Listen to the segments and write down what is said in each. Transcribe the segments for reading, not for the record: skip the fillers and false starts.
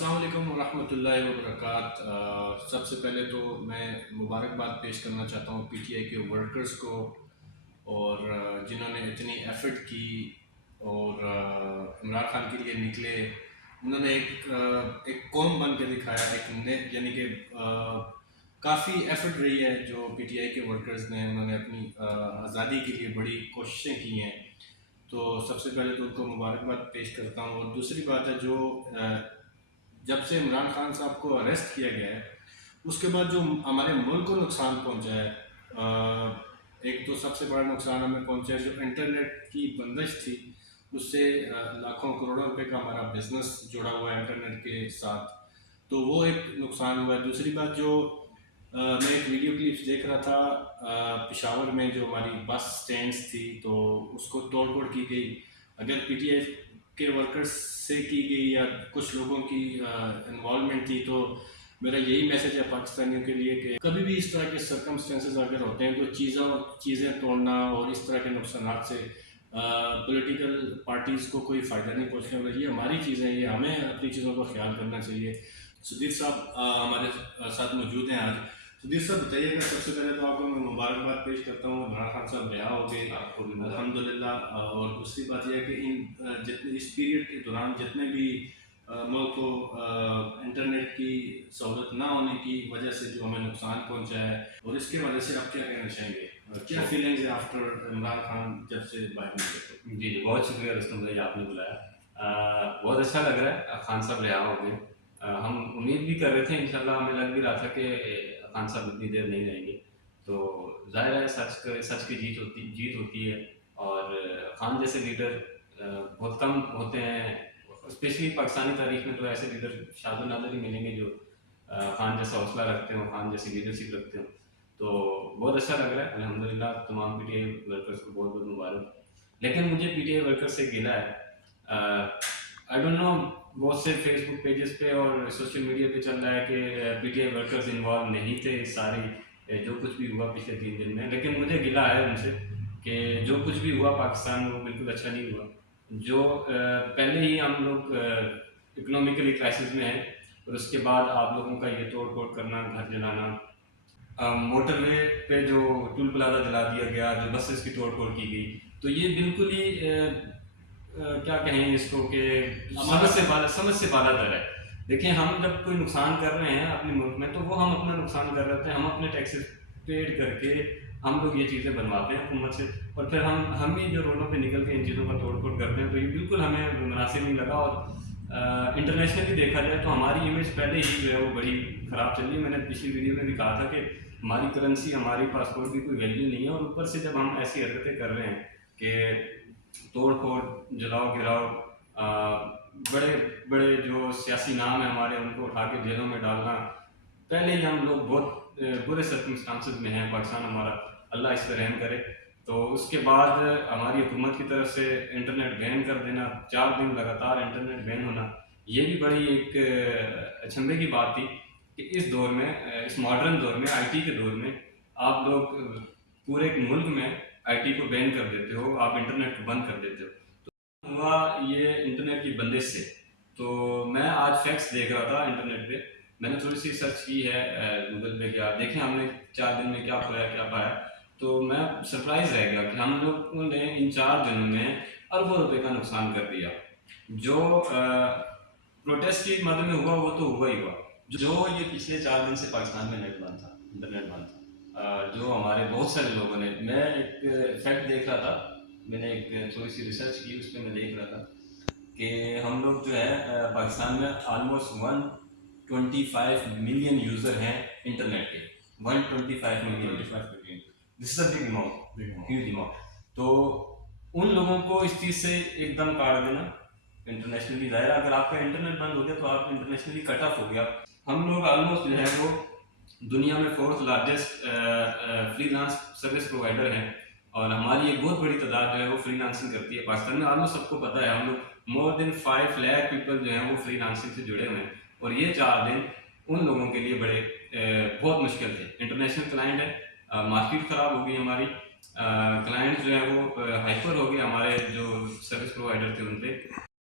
السلام علیکم ورحمۃ اللہ وبرکاتہ۔ سب سے پہلے تو میں مبارکباد پیش کرنا چاہتا ہوں پی ٹی آئی کے ورکرز کو، اور جنہوں نے اتنی ایفرٹ کی اور عمران خان کے لیے نکلے۔ انہوں نے ایک قوم بن کے دکھایا، یعنی کہ کافی ایفرٹ رہی ہے جو پی ٹی آئی کے ورکرز نے، انہوں نے اپنی آزادی کے لیے بڑی کوششیں کی ہیں۔ تو سب سے پہلے تو ان کو مبارکباد پیش کرتا ہوں۔ اور دوسری بات ہے، جو جب سے عمران خان صاحب کو اریسٹ کیا گیا ہے، اس کے بعد جو ہمارے ملک کو نقصان پہنچا ہے، ایک تو سب سے بڑا نقصان ہمیں پہنچا ہے جو انٹرنیٹ کی بندش تھی، اس سے لاکھوں کروڑوں روپے کا ہمارا بزنس جڑا ہوا ہے انٹرنیٹ کے ساتھ، تو وہ ایک نقصان ہوا ہے۔ دوسری بات، جو میں ایک ویڈیو کلپس دیکھ رہا تھا پشاور میں، جو ہماری بس سٹینڈس تھی تو اس کو توڑ پھوڑ کی گئی۔ اگر پی ٹی آئی کے ورکرز سے کی گئی یا کچھ لوگوں کی انوالومنٹ تھی، تو میرا یہی میسج ہے پاکستانیوں کے لیے کہ کبھی بھی اس طرح کے سرکمسٹینسز اگر ہوتے ہیں تو چیزیں توڑنا اور اس طرح کے نقصانات سے پولیٹیکل پارٹیز کو کوئی فائدہ نہیں پہنچنے والا۔ یہ ہماری چیزیں ہیں، یہ ہمیں اپنی چیزوں کا خیال کرنا چاہیے۔ صدیق صاحب ہمارے ساتھ موجود ہیں آج۔ صدیق صاحب بتائیے گا، سب سے پہلے تو آپ کو میں مبارکباد پیش کرتا ہوں، عمران خان صاحب رہا ہو گئے الحمدللہ۔ اور دوسری بات یہ ہے کہ اس پیریڈ کے دوران جتنے بھی ملک کو انٹرنیٹ کی سہولت نہ ہونے کی وجہ سے جو ہمیں نقصان پہنچا ہے، اور اس کے وجہ سے آپ کیا کہنا چاہیں گے؟ کیا فیلنگز ہیں آفٹر عمران خان جب سے باہر نکلے؟ جی بہت شکریہ رستم بھائی، آپ نے بلایا۔ بہت اچھا لگ رہا ہے خان صاحب رہا ہو گئے۔ ہم امید بھی کر رہے تھے، انشاءاللہ ہمیں لگ بھی رہا تھا کہ خان صاحب اتنی دیر نہیں رہیں گے، تو ظاہر ہے سچ کی جیت ہوتی ہے، اور خان جیسے لیڈر بہت کم ہوتے ہیں، اسپیشلی پاکستانی تاریخ میں تو ایسے لیڈر شاذ و نادر ہی ملیں گے جو خان جیسا حوصلہ رکھتے ہوں، خان جیسی لیڈرشپ رکھتے ہوں۔ تو بہت اچھا لگ رہا ہے الحمدللہ۔ تمام پی ٹی آئی ورکرس کو بہت بہت مبارک۔ لیکن مجھے پی ٹی آئی ورکر سے گلا ہے، آئی ڈونٹ نو، بہت سے فیس بک پیجز پہ اور سوشل میڈیا پہ چل رہا ہے کہ P T I workers involve نہیں تھے ساری جو کچھ بھی ہوا پچھلے 3 دن میں، لیکن مجھے گلا ہے ان سے کہ جو کچھ بھی ہوا پاکستان میں وہ بالکل اچھا نہیں ہوا۔ جو پہلے ہی ہم لوگ اکنامکلی کرائسس میں ہیں، اور اس کے بعد آپ لوگوں کا یہ توڑ پھوڑ کرنا، گھر جلانا، موٹر وے پہ جو ٹول پلازا جلا دیا گیا، جو بسز کی توڑ پھوڑ کی گئی، تو یہ بالکل ہی کیا کہیں اس کو کہ سمجھ سے بالا تر ہے۔ دیکھیں، ہم جب کوئی نقصان کر رہے ہیں اپنے ملک میں تو وہ ہم اپنا نقصان کر رہے ہیں، ہم اپنے ٹیکسز پیڈ کر کے ہم لوگ یہ چیزیں بنواتے ہیں حکومت سے، اور پھر ہم ہی جو روڈوں پہ نکل کے ان چیزوں کا توڑ پھوڑ کرتے ہیں، تو یہ بالکل ہمیں مناسب نہیں لگا۔ اور انٹرنیشنلی دیکھا جائے تو ہماری امیج پہلے ہی جو ہے وہ بڑی خراب چل رہی ہے۔ میں نے پچھلی ویڈیو میں بھی کہا تھا کہ ہماری کرنسی، ہماری پاسپورٹ کی کوئی ویلیو نہیں ہے، اور اوپر سے جب ہم ایسی حرکتیں کر رہے ہیں کہ توڑ پھوڑ، جلاؤ گراؤ، بڑے بڑے جو سیاسی نام ہیں ہمارے ان کو اٹھا کے جیلوں میں ڈالنا، پہلے ہی ہم لوگ بہت برے سرکمسٹانسز میں ہیں، پاکستان ہمارا، اللہ اس پہ رحم کرے۔ تو اس کے بعد ہماری حکومت کی طرف سے انٹرنیٹ بین کر دینا، 4 دن لگاتار انٹرنیٹ بین ہونا، یہ بھی بڑی ایک اچنبھے کی بات تھی کہ اس دور میں، اس ماڈرن دور میں، آئی ٹی کے دور میں، آپ لوگ پورے ایک ملک میں آئی ٹی کو بین کر دیتے ہو، آپ انٹرنیٹ کو بند کر دیتے ہو۔ تو ہوا یہ انٹرنیٹ کی بندش سے۔ تو میں آج فیکٹس دیکھ رہا تھا انٹرنیٹ پہ، میں نے تھوڑی سی سرچ کی ہے گوگل پہ، کیا دیکھیں ہم نے 4 دن میں کیا کھویا کیا پایا، تو میں سرپرائز رہ گیا کہ ہم لوگوں نے ان 4 دنوں میں اربوں روپے کا نقصان کر دیا۔ جو پروٹیسٹ کی مد میں ہوا وہ تو ہوا ہی ہوا، جو یہ پچھلے 4 دن سے پاکستان میں نیٹ بند تھا، انٹرنیٹ بند تھا، جو ہمارے بہت سارے لوگوں نے، میں ایک فیکٹ دیکھ رہا تھا، میں نے ایک تھوڑی سی ریسرچ کی، اس پہ میں دیکھ رہا تھا کہ ہم لوگ جو ہے پاکستان میں آلموسٹ 125 ملین یوزر ہیں انٹرنیٹ کے، 125 million, this is a big amount, huge amount. تو ان لوگوں کو اس چیز سے ایک دم کاٹ دینا انٹرنیشنلی، ظاہر اگر آپ کا انٹرنیٹ بند ہو گیا تو آپ انٹرنیشنلی کٹ آف ہو گیا۔ ہم لوگ آلموسٹ جو ہے وہ دنیا میں 4th largest free lance service provider ہیں، اور ہماری ایک بہت بڑی تعداد جو ہے وہ فری لانسنگ کرتی ہے پاکستان میں، آلموسٹ سب کو پتہ ہے، ہم لوگ مور دین 5 لاکھ پیپل جو ہیں وہ فری لانسنگ سے جڑے ہوئے ہیں، اور یہ 4 دن ان لوگوں کے لیے بڑے بہت مشکل تھے۔ انٹرنیشنل کلائنٹ ہے، مارکیٹ خراب ہو گئی ہماری، کلائنٹ جو ہے وہ ہائپر ہو گئے ہمارے جو سروس پرووائڈر تھے ان پہ۔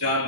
4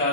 4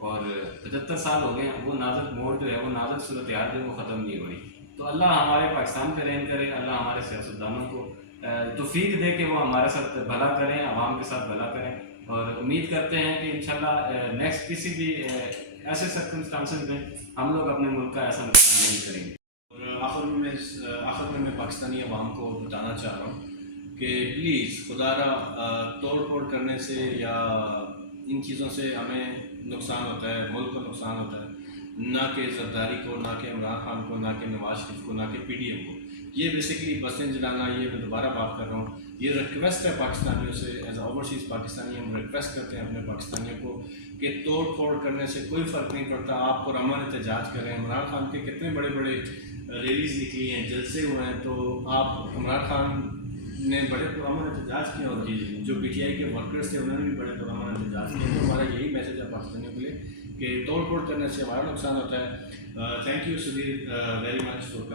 اور 75 سال ہو گئے ہیں، وہ نازک موڑ جو ہے، وہ نازک صورتحال جو ہے وہ ختم نہیں ہو رہی۔ تو اللہ ہمارے پاکستان پہ رحم کرے، اللہ ہمارے سیاستدانوں کو توفیق دے کہ وہ ہمارے ساتھ بھلا کریں، عوام کے ساتھ بھلا کریں، اور امید کرتے ہیں کہ انشاءاللہ نیکسٹ کسی بھی ایسے سرکمسٹانسز میں ہم لوگ اپنے ملک کا ایسا نقصان نہیں کریں گے۔ اور آخر میں پاکستانی عوام کو بتانا چاہ رہا ہوں کہ پلیز خدا را توڑ پھوڑ کرنے سے یا ان چیزوں سے ہمیں نقصان ہوتا ہے، ملک کو نقصان ہوتا ہے، نہ کہ زرداری کو، نہ کہ عمران خان کو، نہ کہ نواز شریف کو، نہ کہ پی ڈی ایم کو۔ یہ بیسیکلی بسیں جلانا، یہ میں دوبارہ بات کر رہا ہوں، یہ ریکویسٹ ہے پاکستانیوں سے، ایز اے اوورسیز پاکستانی ہم ریکویسٹ کرتے ہیں اپنے پاکستانیوں کو کہ توڑ پھوڑ کرنے سے کوئی فرق نہیں پڑتا، آپ پرامن احتجاج کریں۔ عمران خان کے کتنے بڑے بڑے ریلیز نکلی ہیں، جلسے ہوئے ہیں، تو آپ عمران خان نے بڑے پرامن احتجاج کیے، اور جو پی ٹی آئی کے ورکرز تھے انہوں نے بھی بڑے پرامن احتجاج کیے۔ تو ہمارا یہی میسج ہے پاکستانیوں کے لیے کہ توڑ پھوڑ کرنے سے ہمارا نقصان ہوتا ہے۔ Thank you Sudheer very much for